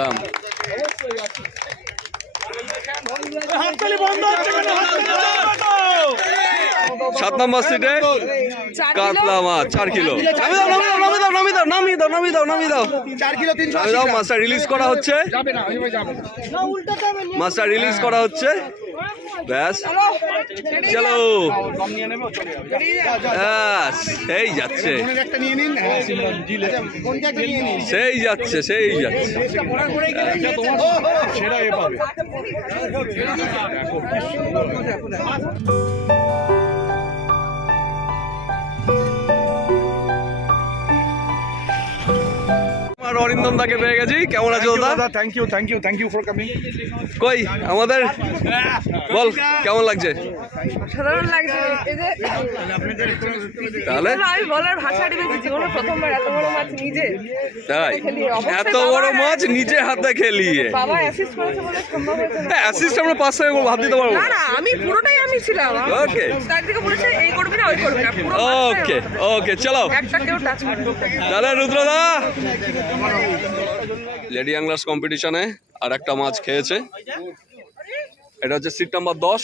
Welcome সাত নম্বর সিটে কাতলা মাছ চার কিলো। নামি দাও নামি দাও নামি দাও নামি দাও নামি দাও মাছটা রিলিজ করা হচ্ছে মাছটা রিলিজ করা হচ্ছে। ব্যাস। চলো। ব্যাস সেই যাচ্ছে। সেই যাচ্ছে সেই যাচ্ছে। সেরা এ পাবে। অরিন্দম দাকে পেয়ে গেছি। কেমন আছো দাদা? Thank you thank you thank you for coming কই? আমাদের? বল কেমন লাগছে? সাধারণ লাগছে। এই যে তাহলে? আমি বলার ভাষা পেয়েছি জীবনে প্রথমবার এত বড় মাছ নিজে তাই? এত বড় বাবা- মাছ নিজে হাতে খেলিয়ে বাবা অ্যাসিস্ট করেছে বলে সম্ভব হয়েছে হ্যাঁ অ্যাসিস্ট আমরা পাঁচ থেকে ভাত দিতে পারব। না না আমি পুরোটাই আমি ছিলাম। Okay. তার দিকে বলেছে এই করবি না ওই করবি না। ওকে ওকে চলো। একটা কেউ টাচ করবে। তাহলে রুদ্রদা? লেডি অ্যাংলার্স কম্পিটিশনে আর একটা মাছ খেয়েছে। এটা হচ্ছে সিট নাম্বার দশ।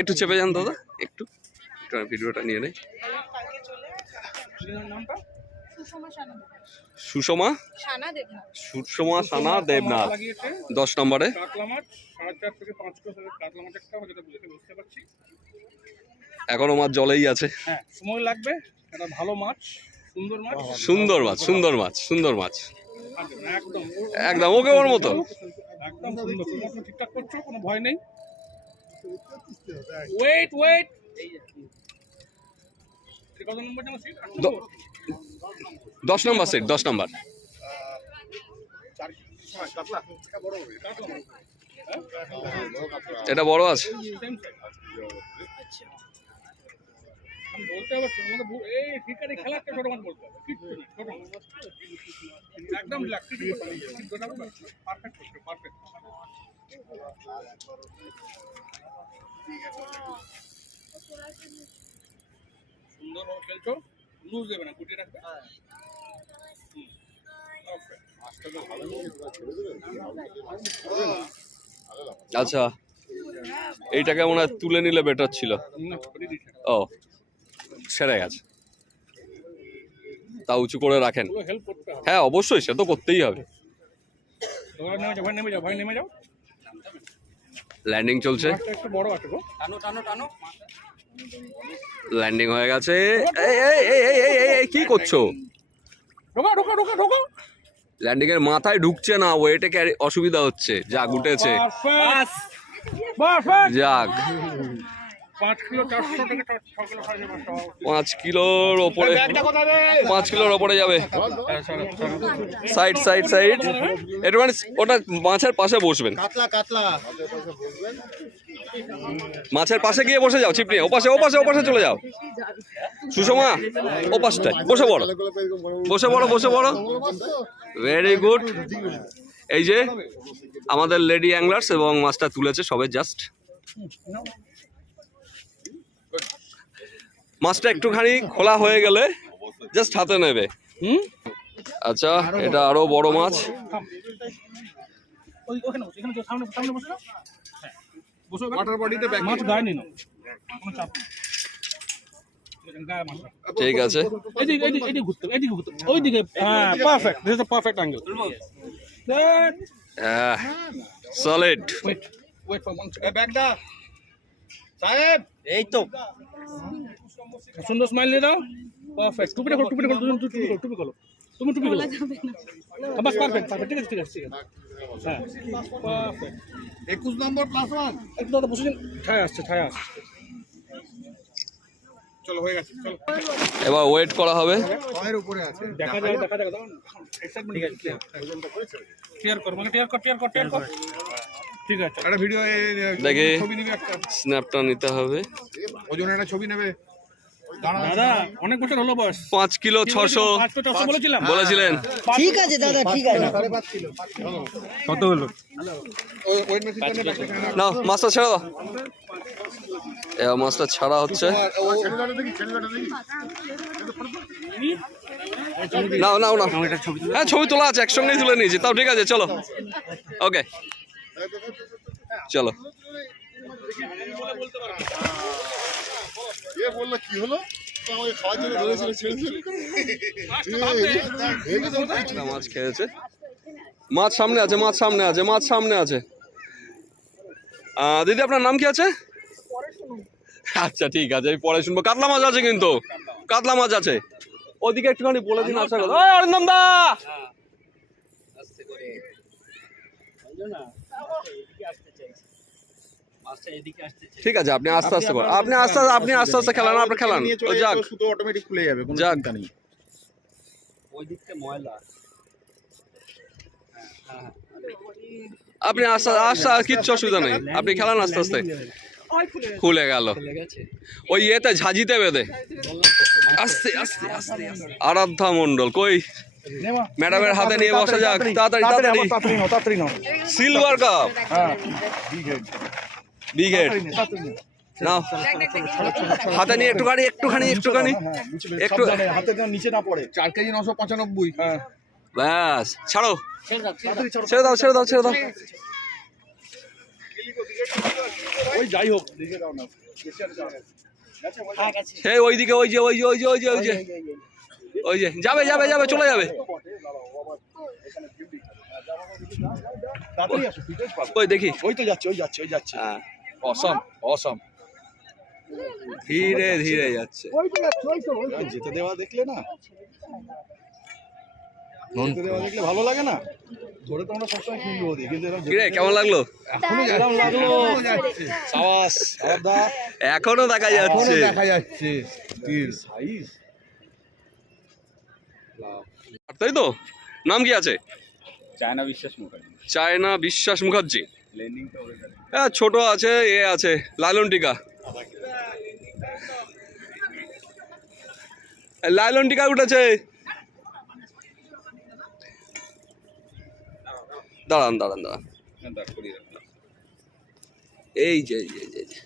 একটু চেপে যান দাদা, একটু। ভিডিওটা নিয়ে নেই। সুষমা? সুষমা সানা দেবনাথ। দশ নম্বরে। এখনও মাছ জলেই আছে। হ্যাঁ সময় লাগবে। এটা ভালো মাছ সুন্দর মাছ। সুন্দর মাছ সুন্দর মাছ সুন্দর মাছ। একদম। একদম ওকে ওর মতো। একদম সুন্দর। তুমি এখন ঠিকঠাক করছ? কোনো ভয় নেই? ওয়েট ওয়েট কত নম্বর। দশ নম্বর সেট দশ নম্বর। এটা বড় আছে। সুন্দরভাবে খেলছো লুজ দেবে না গুটিয়ে রাখবে? আচ্ছা এইটাকে মনে হয়? তুলে নিলে বেটার ছিল। ও সেরে গেছে তা উঁচু করে রাখেন। হ্যাঁ অবশ্যই সে তো করতেই হবে। তোমরা নেমে যাও ভাই নেমে যাও ভাই নেমে যাও। ল্যান্ডিং চলছে। বড় আছে গো। ল্যান্ডিং হয়ে গেছে। কি করছ? ল্যান্ডিং এর মাথায় ঢুকছে না ওয়েটে ক্যারি অসুবিধা হচ্ছে। যাক উঠেছে। যাক। পাঁচ কিলোর ওপরে। পাঁচ কিলোর ওপরে যাবে। Side side side. একটুখানি ওটা মাছের পাশে বসবেন। মাছের পাশে গিয়ে বসে যাও চিপনি ওপাশে ওপাশে ওপাশে চলে যাও। সুষমা ওপাশটায়। বসে পড়ো। বসে পড়ো বসে পড়ো। ভেরি গুড এই যে আমাদের লেডি অ্যাংলার্স এবং মাছটা তুলেছে সবে জাস্ট মাছটা একটুখানি খোলা হয়ে গেলে জাস্ট হাতে নেবে। হুম? আচ্ছা এটা আরও বড় মাছ। হ্যাঁ। ঠিক আছে। হ্যাঁ perfect this is a perfect angle solid wait wait for one second ব্যাকটা সাহেব! এই তো। সুন্দর স্মাইল দিয়ে দাও। পারফেক্ট টুপিটা খোলো টুপিটা তুমি টুপি খোলো টুপি খোলো। তুমি টুপি হ্যাঁ, বাস পারফেক্ট পারফেক্ট ঠিক আছে ঠিক আছে ঠিক আছে। হ্যাঁ। পারফেক্ট একুশ নম্বর প্লাস ওয়ান একটু দাদা বসে দিন ছায়া আসছে ছায়া আসছে। চলো হয়ে গেছে চলো। এবার ওয়েট করা হবে। উপরে আছে। দেখা যায় দেখা যায় দাও এক্সাইটমেন্ট ঠিক আছে। ক্লিয়ার কর মানে ক্লিয়ার কর ক্লিয়ার কর ক্লিয়ার কর। ঠিক আছে। একটা ভিডিও দেখি ছবি নিবে একটা। স্ন্যাপটা নিতে হবে। ওজনের একটা ছবি নেবে। দাদা অনেক বছর হলো বয়স। পাঁচ কিলো ছশো বলেছিলেন। ঠিক আছে দাদা ঠিক আছে। কত হলো? নাও মাছটা ছেড়ে দাও। এ মাছটা ছাড়া হচ্ছে। নাও নাও নাও। হ্যাঁ ছবি তোলা আছে একসঙ্গেই তুলে নিয়েছি। তাও ঠিক আছে চলো। ওকে। চলো। এ বলল কি হলো? মাছ খেয়েছে। মাছ সামনে আছে মাছ সামনে আছে মাছ সামনে আছে। দিদি আপনার নাম কি আছে? আচ্ছা ঠিক আছে আমি পরে শুনব। কাতলা মাছ আছে কিন্তু। কাতলা মাছ আছে। ওদিকে একটুখানি বলে দিন আশা কথা অরিন্দম দা! ঠিক আছে আপনি আস্তে আস্তে করেন আপনি আস্তে আস্তে আপনি আস্তে আস্তে খেলান আপনি খেলান। ও যাক। শুধু অটোমেটিক খুলে যাবে কোনো যাক। চিন্তা নেই। আপনি আস্তে আস্তে আস্তে কিচ্ছু অসুবিধা নেই। আপনি খেলান আস্তে আস্তে। খুলে গেল। ওই ইয়েতে ঝাঁঝিতে বেঁধে আস্তে আস্তে আস্তে আস্তে। আরাধ্যা মন্ডল কই? ম্যাডামের হাতে নিয়ে বসা যাক। তাড়াতাড়ি তাড়াতাড়ি সিলভার কাপ হ্যাঁ বিগ হেড নাও। হাতে নিয়ে একটুখানি একটুখানি একটুখানি। একটু হাতে যেন নিচে না পড়ে। চার কেজি নশো পঁচানব্বই। হ্যাঁ। ব্যাস ছাড়ো। ছেড়ে। দাও ছেড়ে দাও ছেড়ে দাও। ওই যাই হোক। সেই ওইদিকে ওই যে ওই যে ওই যে ওই যে ওই যে। ওই যে যাবে যাবে যাবে চলে যাবে। ওই দেখি। ওই তো যাচ্ছে ওই যাচ্ছে ওই যাচ্ছে। হ্যাঁ। অসম অসম। ধীরে ধীরে যাচ্ছে। যেতে দেওয়া দেখলে না। যেতে দেওয়া দেখলে ভালো লাগে না। ধরে তো আমরা সবসময় কিনবো ওদের কিন্তু কেমন লাগল? এরকম লাগল। সাবাস। এখনও দেখা যাচ্ছে। দেখা যাচ্ছে। সাইজ। তাই তো? নাম কি আছে? চায়না বিশ্বাস মুখার্জি। চায়না বিশ্বাস মুখার্জি। হ্যাঁ ছোট আছে এ আছে লালন টিকা এই লালন টিকা উঠেছে। দাঁড়ান দাঁড়ান দাঁড়ান। এই যে এই যে, এই যে, এই যে।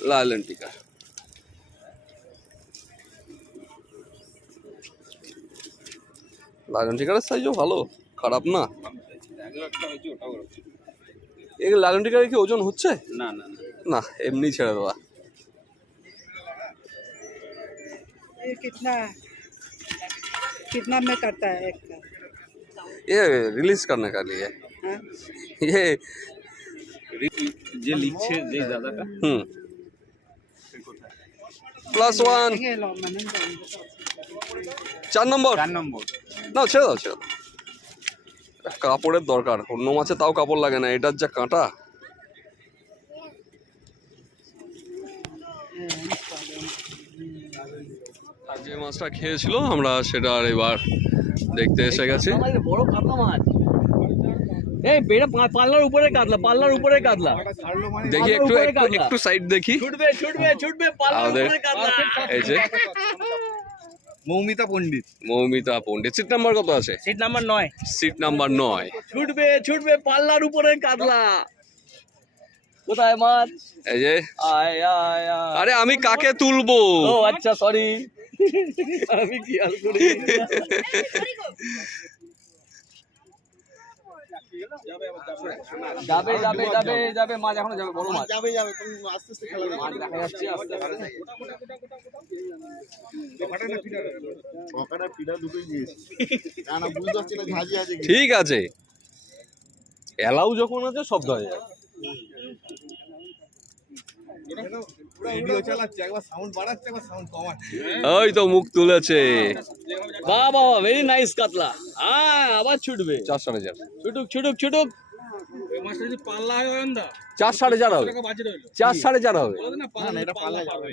লালন টিকা লালন টিকার সাইজও ভালো খারাপ না? এই লালন টিকার কি ওজন হচ্ছে না না না না এমনি ছেড়ে দেওয়া ये कितना कितना में करता है एक का ये रिलीज करने का लिए हाँ? ये যে লিখছে যে দাদাটা হুম প্লাস ওয়ান ये लो मैंने जान চার নম্বর চার নম্বর না ছেড়ে দাও ছেড়ে দাও কাপড়ের দরকার অন্য মাছে তাও কাপড় লাগে না এটার যা কাঁটা। আর যে মাছটা খেয়েছিল আমরা সেটা আর এবার দেখতে এসে গেছি। বড় কাতলা মাছ এই বেড়ে পাল্লার উপরে কাতলা পাল্লার উপরে কাতলা। দেখি একটু একটু সাইড দেখি। ছুটবে ছুটবে ছুটবে পাল্লার উপরে কাতলা। এই যে। মৌমিতা পণ্ডিত। মৌমিতা পণ্ডিত। সিট নাম্বার কত আছে? সিট নাম্বার নয়। সিট নাম্বার নয়। ছুটবে ছুটবে পাল্লার উপরে কাতলা। কোথায় মাছ? এই যে। আয় আয় আরে আমি কাকে তুলবো? ও আচ্ছা সরি আমি খেয়াল করি? যাবে যাবে যাবে যাবে মাছ এখনও যাবে বড় মাছ। যাবে যাবে তুমি আস্তে আস্তে খেলা মাছ দেখা। যাচ্ছে আস্তে আস্তে। ঠিক আছে। এলাউ যখন আছে শব্দ হয়ে যাবে। ভিডিও চালাচ্ছে একবার সাউন্ড বাড়াচ্ছে একবার সাউন্ড কমাচ্ছে। ওই তো মুখ তুলেছে। বাহ বাহ ভেরি নাইস কাতলা। হ্যাঁ আবার ছুটবে। চার সাড়ে চার। ছুটুক ছুটুক ছুটুক। চার সাড়ে চার হবে। চার সাড়ে চার হবে।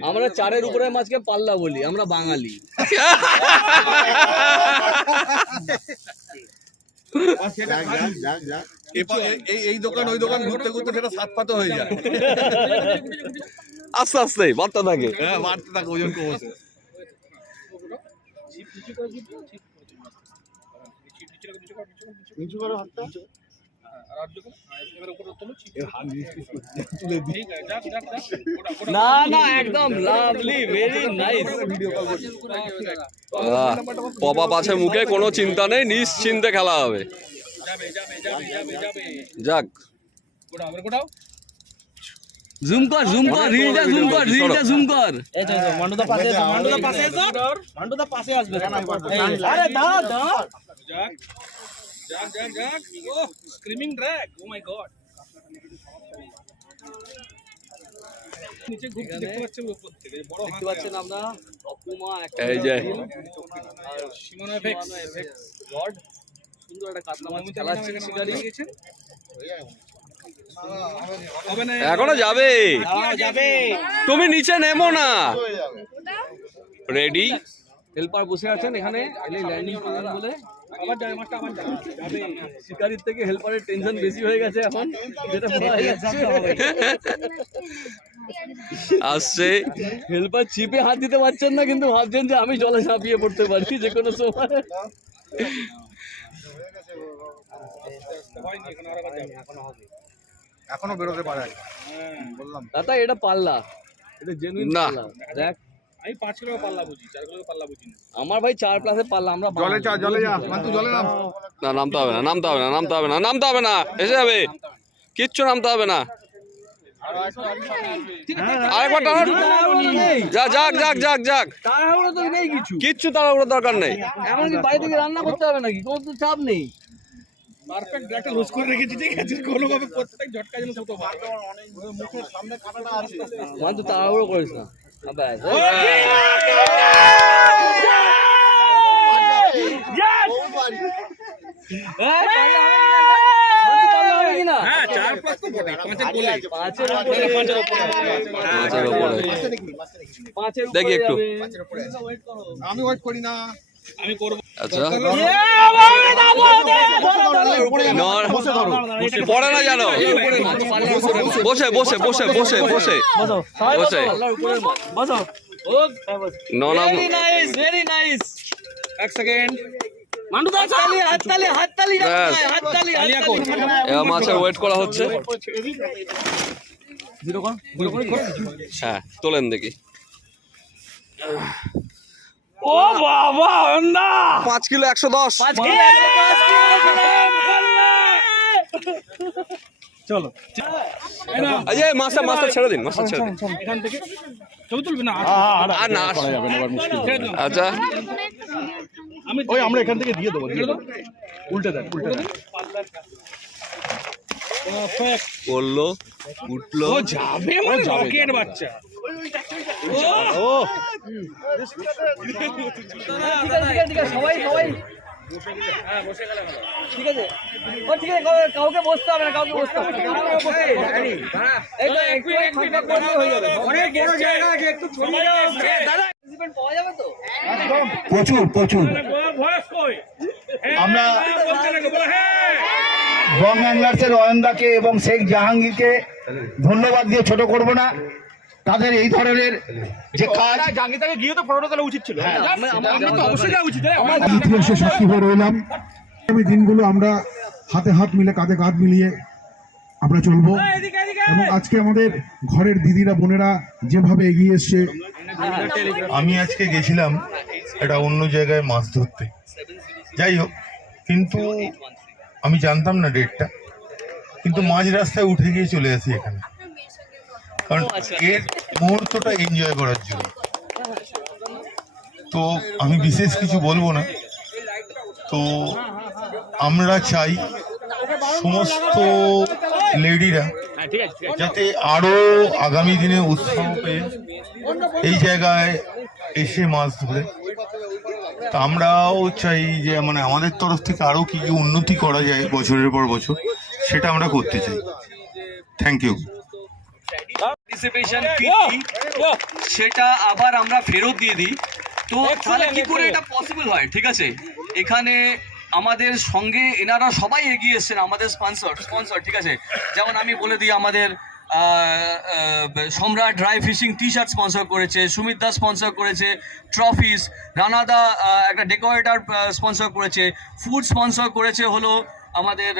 আমরা চারের উপরে মাছকে পাল্লা বলি আমরা বাঙালি। এই এই দোকান ওই দোকান ঘুরতে ঘুরতে সেটা সাত পাতা হয়ে যায়। আস্তে আস্তে বার্তা থাকে। হ্যাঁ বাড়তে থাকে ওজন কমছে নিচু করো হাতটা আর আর যখন এবার উপরে তোলো ঠিক আছে যাক যাক যাক ওটা ওটা না না একদম লাভলি ভেরি নাইস পপ আছে মুখে কোনো চিন্তা নেই নিশ্চিন্তে খেলা হবে। যাবে যাবে যাবে যাবে যাবে। যাক। জুম কর জুম কর রিলটা জুম কর রিলটা জুম কর। আরে দাঁড়া দাঁড়া যাক যাক যাক যাক ও screaming drag oh my god নিচে ঘুরতে দেখতে পাচ্ছেন উপর থেকে বড় দেখতে পাচ্ছেন আপনারা অপুমা একটা এই যে। আর সীমানা এফেক্টস রড সুন্দর একটা কাতলা মাছ শিকারি। এখনও যাবে? তুমি নিচে নেমো না। রেডি হেল্পার বসে আছেন এখানে এলে বলে। আবার যাবে মাছটা আবার যাবে যাবে। শিকারির থেকে হেল্পারের টেনশন বেশি হয়ে গেছে এখন। যেটা বোঝা যাচ্ছে। আসছে। হেল্পার চিপে হাত দিতে পারছেন না কিন্তু ভাবছেন যে আমি জলে ঝাঁপিয়ে পড়তে পারি যে কোনো সময়। এখানে যাবে এখনও বেরোতে পারে দাদা এটা পাল্লা। এটা জেনুইন না। দেখ। আমি পাঁচ কিলো পাল্লা বুঝি চার কিলো পাল্লা বুঝি না। আমার ভাই চার প্লাসে পাল্লা আমরা জলে যা জলে যা। মান্তু জলে নাম। না নামতে হবে না নামতে হবে না নামতে হবে না নামতে হবে না। এসে যাবে। কিচ্ছু নামতে হবে না। আরেকবার টানো। যা যাক যাক যাক যাক। তাড়াহুড়ো তো নেই কিছু। কিচ্ছু তাড়াহুড়োর দরকার নেই। এখন কি বাড়ি থেকে রান্না করতে হবে নাকি? কোনো তো চাপ নেই। পারফেক্ট একটা লুজ করে রেখেছি ঠিক আছে? কোনো ভাবে প্রত্যেক ঝটকা যেন ছোট পারে তুই তাড়াহুড়ো করিস না। তো দেখি একটু। আমি ওয়েট করি না। আমি করব আচ্ছা। পড়ে না জানো? বসে বসে বসে বসে বসে বসে ননাম নাইস ভেরি নাইস এক সেকেন্ড হাততালি হাততালি হাততালি ব্যাস। হাততালি আলিয়া কো এবার মাছের ওয়েট করা হচ্ছে। হ্যাঁ তোলেন দেখি। ও বাবা অন্দা পাঁচ কিলো একশো দশ। মাছটা মাছটা ছেড়ে দিন মাছটা ছেড়ে দিন। এখান থেকে তুলবে না? আর না আচ্ছা। আমি ওই আমরা এখান থেকে দিয়ে দেবো উল্টে দেন উল্টে দেন। পারফেক্ট উঠল। ও যাবে মানে বাচ্চা। কাউকে বসতে হবে না কাউকে বসতে হবে হয়ে প্রচুর প্রচুর আমরা বলতে লাগে হ্যাঁ রং অ্যাংলার্সের অয়নদাকে এবং শেখ জাহাঙ্গীরকে ধন্যবাদ দিয়ে ছোট করব না তাদের এই ধরনের যে কাজ জাঙ্গিতাকে গিয়ে তো ফটোটা তোলা উচিত ছিল। আমরা তো অবশ্যই যাওয়া উচিত ইতিহাসে সাক্ষী হয়ে রইলাম। আগামী দিনগুলো আমরা হাতে হাত মিলে কাঁধে কাঁধ মিলিয়ে আমরা চলবো। এবং আজকে আমাদের ঘরের দিদিরা বোনেরা যেভাবে এগিয়ে এসছে আমি আজকে গেছিলাম একটা অন্য জায়গায় মাছ ধরতে। যাই হোক কিন্তু আমি জানতাম না ডেটটা কিন্তু মাঝ রাস্তায় উঠে গিয়ে চলে আসি এখানে। কারণ এর মুহূর্তটা এনজয় করার জন্য। তো আমি বিশেষ কিছু বলব না। তো আমরা চাই সমস্ত লেডিরা যাতে আরও আগামী দিনে উৎসাহ পেয়ে এই জায়গায় এসে মাছ ধরে। তা আমরাও চাই যে মানে আমাদের তরফ থেকে আরও কি কি উন্নতি করা যায় বছরের পর বছর সেটা আমরা করতে চাই। থ্যাংক ইউ পার্টিসিপেশন সেটা আবার আমরা ফেরত দিয়ে দিই। তো তাহলে কি করে এটা পসিবল হয়? ঠিক আছে? এখানে আমাদের সঙ্গে এনারা সবাই এগিয়ে এসেছেন আমাদের স্পন্সর স্পন্সর ঠিক আছে? যেমন আমি বলে দিই আমাদের Samrat dry fishing T shirt sponsor করেছে সুমিত দা স্পন্সর করেছে ট্রফিস রানাদা একটা ডেকোরেটার স্পন্সর করেছে ফুড স্পন্সর করেছে হলো আমাদের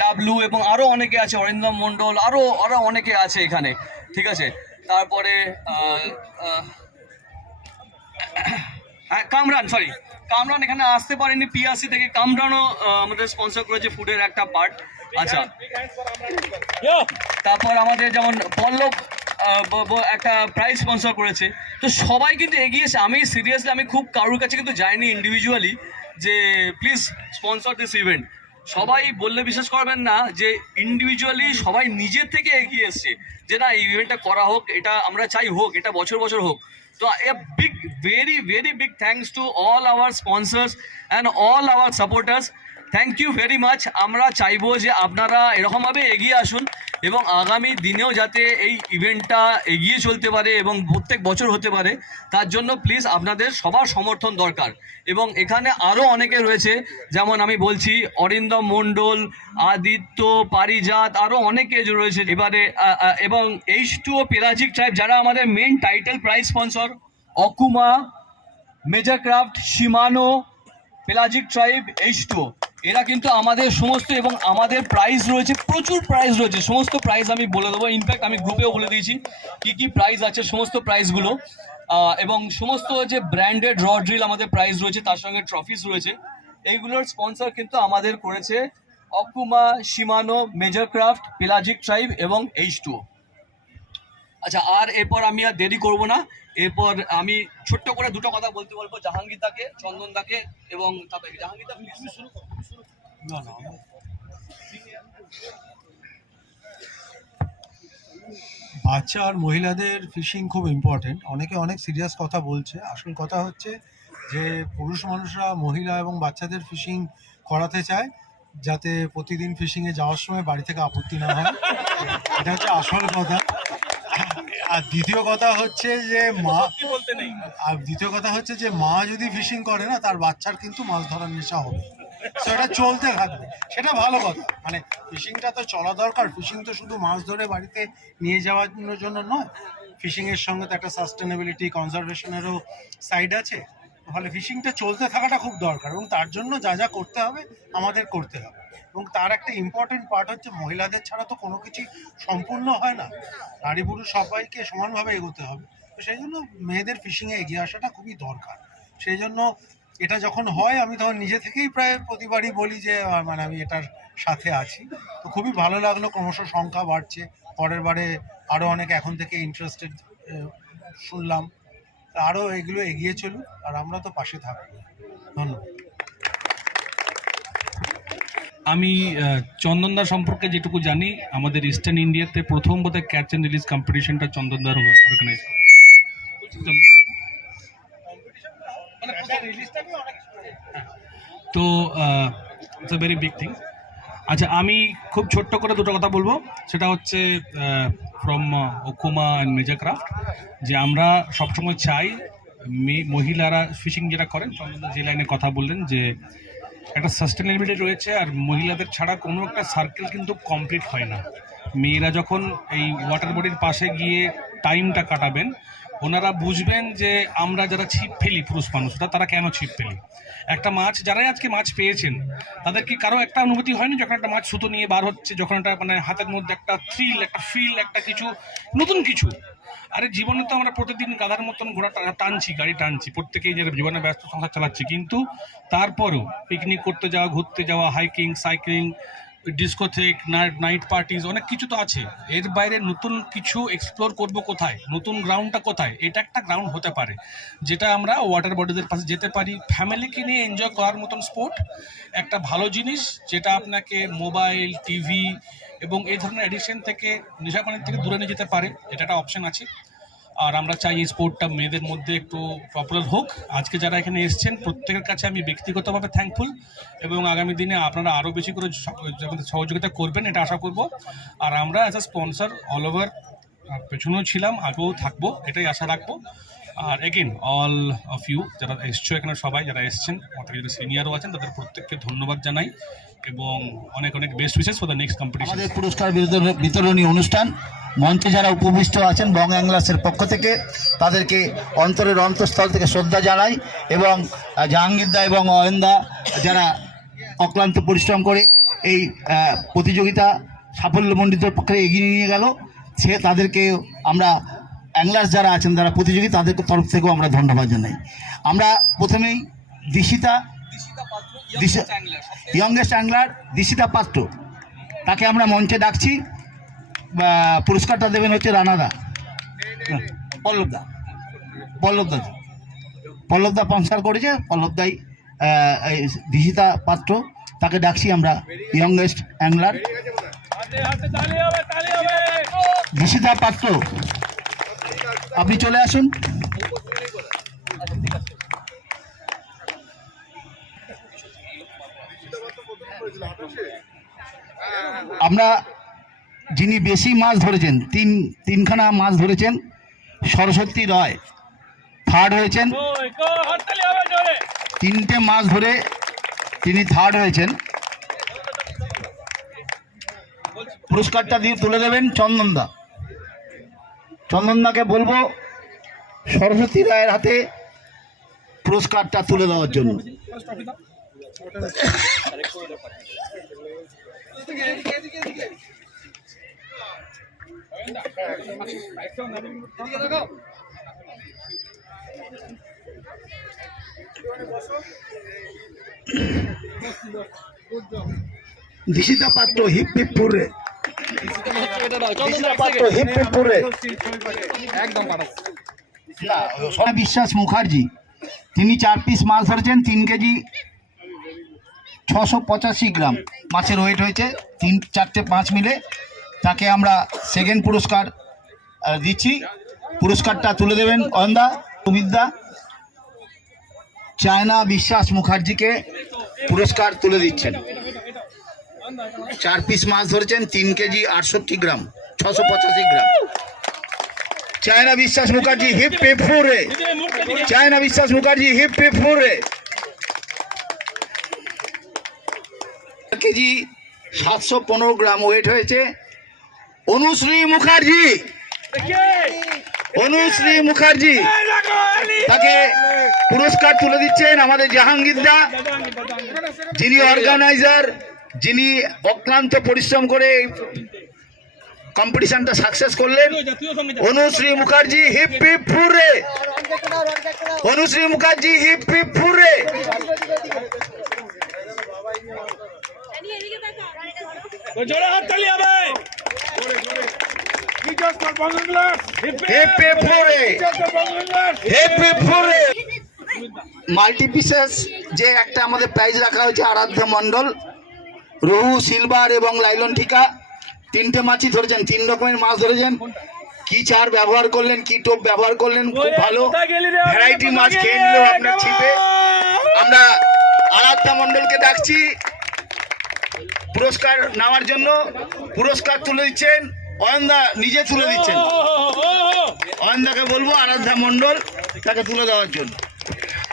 ডাবলু এবং আরও অনেকে আছে অরিন্দম মণ্ডল আরও আরও অনেকে আছে এখানে। ঠিক আছে? তারপরে হ্যাঁ কামরান সরি কামরান এখানে আসতে পারেনি পিআরসি থেকে। কামরানও আমাদের স্পন্সর করেছে ফুডের একটা পার্ট আচ্ছা। তারপর আমাদের যেমন পল্লব একটা প্রাইজ স্পন্সর করেছে। তো সবাই কিন্তু এগিয়েছে আমি সিরিয়াসলি আমি খুব কারোর কাছে কিন্তু যাইনি ইন্ডিভিজুয়ালি যে প্লিজ স্পন্সর দিস ইভেন্ট সবাই বললে বিশ্বাস করবেন না যে ইন্ডিভিজুয়ালি সবাই নিজের থেকে এগিয়ে এসছে যে না, এই ইভেন্টটা করা হোক, এটা আমরা চাই হোক, এটা বছর বছর হোক। তো a big very very big thanks to all our sponsors and all our supporters thank you very much আমরা চাইব যে আপনারা এরকমভাবে এগিয়ে আসুন এবং আগামী দিনেও যাতে এই ইভেন্টটা এগিয়ে চলতে পারে এবং প্রত্যেক বছর হতে পারে, তার জন্য প্লিজ আপনাদের সবার সমর্থন দরকার। এবং এখানে আরও অনেকে রয়েছে, যেমন আমি বলছি অরিন্দম মণ্ডল, আদিত্য, পারিজাত আরও অনেকে রয়েছে। এবারে এবং এইচ টু ও পেরাজিক ট্রাইব যারা আমাদের main title prize sponsor Okuma Major Craft Shimano Pelagic Tribe H two এরা কিন্তু আমাদের সমস্ত এবং আমাদের প্রাইজ রয়েছে, প্রচুর প্রাইজ রয়েছে। সমস্ত প্রাইজ আমি বলে দেবো। ইনফ্যাক্ট আমি গ্রুপেও বলে দিয়েছি কি কি প্রাইজ আছে, সমস্ত প্রাইজগুলো এবং সমস্ত যে ব্র্যান্ডেড র ড্রিল আমাদের প্রাইজ রয়েছে, তার সঙ্গে ট্রফিস রয়েছে। এইগুলোর স্পন্সর কিন্তু আমাদের করেছে Okuma Shimano Major Craft Pelagic Tribe এবং এইচ টু আচ্ছা আর এরপর আমি আর দেরি করব না। এরপর আমি ছোট্ট করে দুটো কথা বলতে বলব। জাহাঙ্গীর দাকে চন্দন এবং তারপরে জাহাঙ্গীর শুরু করুন। বাচ্চা আর মহিলাদের ফিশিং খুব ইম্পর্টেন্ট অনেকে অনেক সিরিয়াস কথা বলছে। আসল কথা হচ্ছে যে, পুরুষ মানুষরা মহিলা এবং বাচ্চাদের ফিশিং করাতে চায়, যাতে প্রতিদিন ফিশিংয়ে যাওয়ার সময় বাড়ি থেকে আপত্তি না হয়। এটা হচ্ছে আসল কথা। আর দ্বিতীয় কথা হচ্ছে যে মা বলতে আর দ্বিতীয় কথা হচ্ছে যে মা যদি ফিশিং করে না তার বাচ্চার কিন্তু মাছ ধরার নেশা হবে। সেটা চলতে থাকবে। সেটা ভালো কথা। মানে ফিশিংটা তো চলা দরকার। ফিশিং তো শুধু মাছ ধরে বাড়িতে নিয়ে যাওয়ার জন্য নয়। ফিশিংয়ের সঙ্গে তো একটা সাস্টেনেবিলিটি কনজারভেশনেরও সাইড আছে। ফলে ফিশিংটা চলতে থাকাটা খুব দরকার এবং তার জন্য যা যা করতে হবে, আমাদের করতে হবে। এবং তার একটা ইম্পর্টেন্ট পার্ট হচ্ছে মহিলাদের ছাড়া তো কোনো কিছুই সম্পূর্ণ হয় না। নারী পুরুষ সবাইকে সমানভাবে এগোতে হবে। তো সেই জন্য মেয়েদের ফিশিংয়ে এগিয়ে আসাটা খুবই দরকার। সেই জন্য এটা যখন হয়, আমি তখন নিজে থেকেই প্রায় প্রতিবারই বলি যে মানে আমি এটার সাথে আছি। তো খুবই ভালো লাগল, ক্রমশ সংখ্যা বাড়ছে। পরের বারে আরও অনেক এখন থেকে ইন্টারেস্টেড শুনলাম। আরও এগুলো এগিয়ে চলুক আর আমরা তো পাশে থাকব। ধন্যবাদ। আমি চন্দনদা সম্পর্কে যেটুকু জানি আমাদের ইস্টার্ন ইন্ডিয়াতে প্রথম বোধহয় ক্যাচ অ্যান্ড রিলিজ কম্পিটিশনটা চন্দনদার অর্গানাইজ তো ইটস ভেরি বিগ থিং আচ্ছা আমি খুব ছোট্ট করে দুটো কথা বলব। সেটা হচ্ছে from Okuma and Major Craft যে আমরা সবসময় চাই মহিলারা ফিশিং যেটা করেন যে লাইনে কথা বললেন যে একটা সাস্টেনেবিলিটি রয়েছে আর মহিলাদের ছাড়া কোনো একটা সার্কেল কিন্তু কমপ্লিট হয় না। মেয়েরা যখন এই ওয়াটার বডির পাশে গিয়ে টাইমটা কাটাবেন ওনারা বুঝবেন যে আমরা যারা ছিপ ফেলি পুরুষ মানুষরা তারা কেন ছিপ ফেলি একটা মাছ, যারাই আজকে মাছ পেয়েছেন, তাদের কি কারও একটা অনুভূতি হয়নি যখন একটা মাছ সুতো নিয়ে বার হচ্ছে, যখন একটা মানে হাতের মধ্যে একটা থ্রিল একটা ফিল একটা কিছু, নতুন কিছু? আরে জীবনে তো আমরা প্রতিদিন গাধার মতন ঘোড়া টানছি, গাড়ি টানছি, প্রত্যেকেই যে জীবনে ব্যস্ত সংসার চালাচ্ছি, কিন্তু তারপরেও পিকনিক করতে যাওয়া, ঘুরতে যাওয়া hiking cycling discotheque night parties অনেক কিছু তো আছে। এর বাইরে নতুন কিছু এক্সপ্লোর করব কোথায়? নতুন গ্রাউন্ডটা কোথায়? এটা একটা গ্রাউন্ড হতে পারে। যেটা আমরা ওয়াটার বডিদের পাশে যেতে পারি। ফ্যামিলিকে নিয়ে এনজয় করার মতন স্পোর্ট একটা ভালো জিনিস, যেটা আপনাকে মোবাইল টিভি এবং এই ধরনের এডিকশন থেকে নেশাপানির থেকে দূরে নিয়ে যেতে পারে। এটা একটা অপশন আছে। আর আমরা চাই এই স্পোর্টটা মেয়েদের মধ্যে একটু পপুলার হোক। আজকে যারা এখানে এসছেন, প্রত্যেকের কাছে আমি ব্যক্তিগতভাবে থ্যাঙ্কফুল এবং আগামী দিনে আপনারা আরও বেশি করে সহযোগিতা করবেন, এটা আশা করব। আর আমরা as a sponsor all over পেছনেও ছিলাম, আগেও থাকব, এটাই আশা রাখব। আর এগেন অল অফ ইউ যারা এসছো এখানে সবাই, যারা এসছেন, আমাদের যারা সিনিয়রও আছেন, তাদের প্রত্যেককে ধন্যবাদ জানাই এবং অনেক অনেক best wishes for the next competition পুরস্কার বিতরণী অনুষ্ঠান, মঞ্চে যারা উপবিষ্ট আছেন, বং অ্যাংলাসের পক্ষ থেকে, তাদেরকে অন্তরের অন্তঃস্থল থেকে শ্রদ্ধা জানাই এবং জাহাঙ্গীরদা এবং অয়েন্দা যারা অক্লান্ত পরিশ্রম করে এই প্রতিযোগিতা সাফল্যমণ্ডিত পক্ষে এগিয়ে নিয়ে গেল, সে তাদেরকে আমরা অ্যাংলার্স যারা আছেন যারা প্রতিযোগী তাদের তরফ থেকেও আমরা ধন্যবাদ জানাই। আমরা প্রথমেই দিশিতা দিশা ইয়ংগেস্ট অ্যাংলার দিশিতা পাত্র। তাকে আমরা মঞ্চে ডাকছি। পুরস্কারটা দেবেন হচ্ছে রানাদা পল্লবদা পল্লবদা পল্লবদা স্পন্সার করেছে। পল্লবদাই দিশিতা পাত্র। তাকে ডাকছি আমরা ইয়ংগেস্ট অ্যাংলার দিশিতা পাত্র। আপনি চলে আসুন। আমরা যিনি বেশি মাছ ধরেছেন, তিন, তিনখানা মাছ ধরেছেন, সরস্বতী রয় থার্ড হয়েছেন। তিনটে মাছ ধরে তিনি থার্ড হয়েছেন। পুরস্কারটা দিয়ে তুলে দেবেন চন্দনদা চন্দনদাকে বলব সরস্বতী রায়ের হাতে পুরস্কারটা তুলে দেওয়ার জন্য। দিশিতা পাত্র হিপ হিপ বিশ্বাস মুখার্জি। তিনি চার পিস মাছ ধরেছেন, তিন কেজি ছশো পঁচাশি গ্রাম মাছের ওয়েট হয়েছে। তিন, চারটে পাঁচ মিলে তাকে আমরা সেকেন্ড পুরস্কার দিচ্ছি। পুরস্কারটা তুলে দেবেন অয়ন্দা সুমিতদা চায়না বিশ্বাস মুখার্জিকে পুরস্কার তুলে দিচ্ছেন। চার পিস মাছ ধরেছেন, তিন কেজি আটষট্টি গ্রাম, ছশো পঁচাশি gram. Chaina Biswas Mukherjee, hip hip hooray. Chaina Biswas Mukherjee, hip hip hooray. KG সাতশো পনেরো গ্রাম ওয়েট হয়েছে। অনুশ্রী মুখার্জি। অনুশ্রী মুখার্জি। তাকে পুরস্কার তুলে দিচ্ছেন আমাদের জাহাঙ্গীর দা যিনি অর্গানাইজার যিনি অক্লান্ত পরিশ্রম করে কম্পিটিশনটা সাকসেস করলেন অনুশ্রী মুখার্জি হিপ হিপ ফুরে অনুশ্রী মুখার্জি হিপ হিপ ফুরে। মাল্টিপিসেস যে একটা আমাদের প্রাইজ রাখা হয়েছে আরাধ্য মণ্ডল রহু সিলভার এবং লাইলন ঠিকা তিনটে মাছই ধরেছেন তিন রকমের মাছ ধরেছেন। কি চার ব্যবহার করলেন কি টোপ ব্যবহার করলেন খুব ভালো। ভ্যারাইটি মাছ খেয়ে নিল আপনার ছিপে। আমরা আরাধ্যা মণ্ডলকে ডাকছি। পুরস্কার নেওয়ার জন্য পুরস্কার তুলে দিচ্ছেন অয়নদা নিজে তুলে দিচ্ছেন। অয়নদাকে বলব আরাধ্যা মণ্ডল তাকে তুলে দেওয়ার জন্য।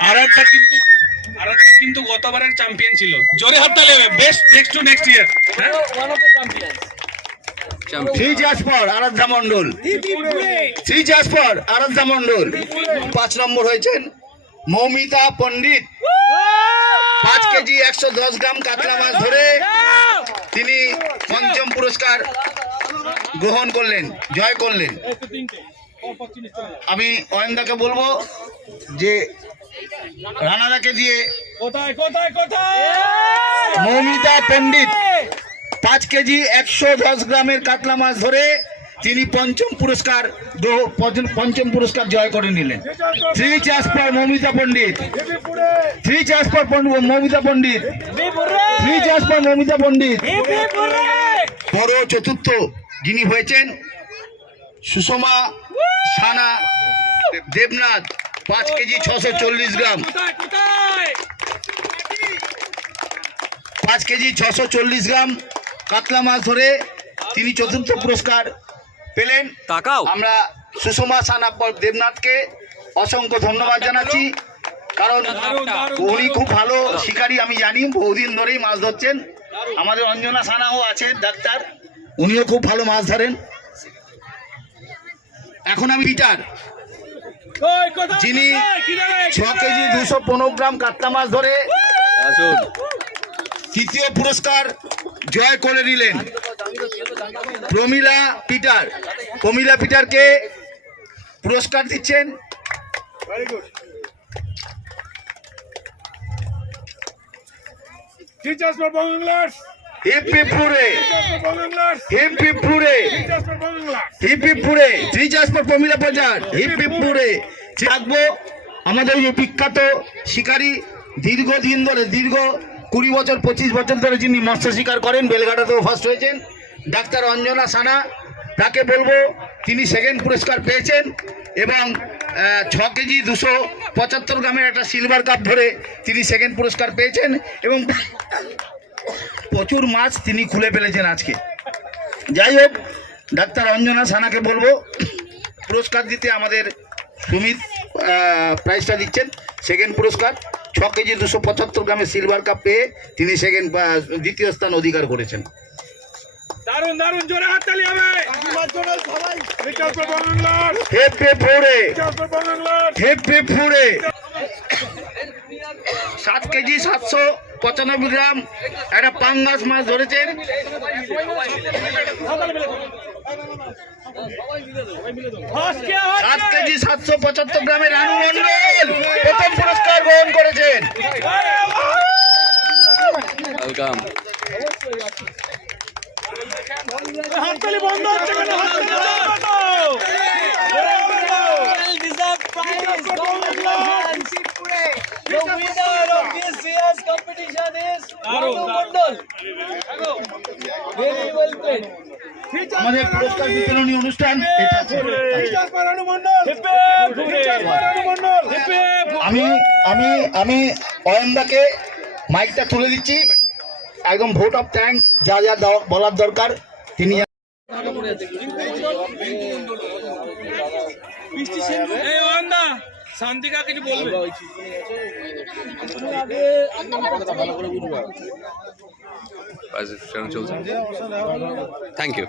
আরারটা কিন্তু আরারটা কিন্তু গতবারের চ্যাম্পিয়ন ছিল। জোরে হাত তালি best next to next year three জাসপর Aradhya Mondal. Three জাসপর আরাধ্যা মণ্ডল। পাঁচ নম্বর হয়েছেন মৌমিতা পণ্ডিত। পাঁচ কেজি একশো দশ গ্রাম কাতলা মাছ ধরে তিনি পঞ্চম পুরস্কার গ্রহণ করলেন, জয় করলেন। আমি অয়েন্দাকে বলব যে রানাদাকে দিয়ে কোথায় কোথায় কোথায়? মৌমিতা পণ্ডিত পাঁচ কেজি একশো দশ গ্রামের কাতলা মাছ ধরে তিনি পঞ্চম পুরস্কার পঞ্চম- পুরস্কার জয় করে নিলেন। থ্রি চার্জ পর মৌমিতা পণ্ডিত। থ্রি চার্জ পর মৌমিতা পণ্ডিত। থ্রি চার্জ পর মৌমিতা পণ্ডিত। বড় চতুর্থ যিনি হয়েছেন সুষমা সানা দেবনাথ। পাঁচ কেজি ছশো চল্লিশ গ্রাম। পাঁচ কেজি ছশো চল্লিশ গ্রাম কাতলা মাছ ধরে তিনি চতুর্থ পুরস্কার পেলেন। তাকাও। আমরা সুষমা সানা দেবনাথকে অসংখ্য ধন্যবাদ জানাচ্ছি। কারণ উনি খুব ভালো শিকারী আমি জানি বহুদিন ধরেই মাছ ধরছেন। আমাদের অঞ্জনা সানাও আছে ডাক্তার। উনিও খুব ভালো মাছ ধরেন। এখন আমি কোথায় যিনি? ছ কেজি দুশো পনেরো গ্রাম কাতলা মাছ ধরে আসুন। তৃতীয় পুরস্কার জয় করে নিলেন। প্রমিলা পিটার। প্রমিলা পিটারকে পুরস্কার দিচ্ছেন। টিচার্স ফর বাংলাদেশ প্রমিলা থাকব আমাদের যে বিখ্যাত শিকারী দীর্ঘদিন ধরে, দীর্ঘ কুড়ি বছর, পঁচিশ বছর ধরে যিনি মৎস্য শিকার করেন, বেলঘাটাতেও ফার্স্ট হয়েছেন, ডাক্তার অঞ্জনা সানা। তাকে বলব, তিনি সেকেন্ড পুরস্কার পেয়েছেন এবং ছ কেজি দুশো পঁচাত্তর গ্রামের একটা সিলভার কাপ ধরে তিনি সেকেন্ড পুরস্কার পেয়েছেন এবং প্রচুর মাছ তিনি খুলে ফেলেছেন আজকে। যাই হোক ডাক্তার অঞ্জনা সানাকে বলব পুরস্কার দিতে আমাদের সুমিত প্রাইজটা দিচ্ছেন। সেকেন্ড পুরস্কার ছ কেজি দুশো পঁচাত্তর গ্রামের সিলভার কাপ পেয়ে তিনি সেকেন্ড দ্বিতীয় স্থান অধিকার করেছেন। দারুণ দারুণ জোরে হাত তালি হবে। হেপ হেপ সাত কেজি সাতশো পঁচানব্বই গ্রাম একটা পাঙ্গাস মাছ ধরেছেন। সাত কেজি সাতশো পঁচাত্তর গ্রামের রানু মন্ডল প্রথম পুরস্কার গ্রহণ করেছেন। হাততালি বন্ধ হচ্ছে কেন হাততালি চালু রাখো। আমাদের পুরস্কার বিতরণী অনুষ্ঠান এটা আছে। টিচার্স ফর অনুমন্ডল টিচার্স ফর অনুমন্ডল আমি আমি আমি অয়নদাকে মাইকটা তুলে দিচ্ছি। একদম ভোট অফ থ্যাঙ্কস যা যা বলার দরকার তিনি এই অন্দা শান্তিকা কিছু বলবে? Thank you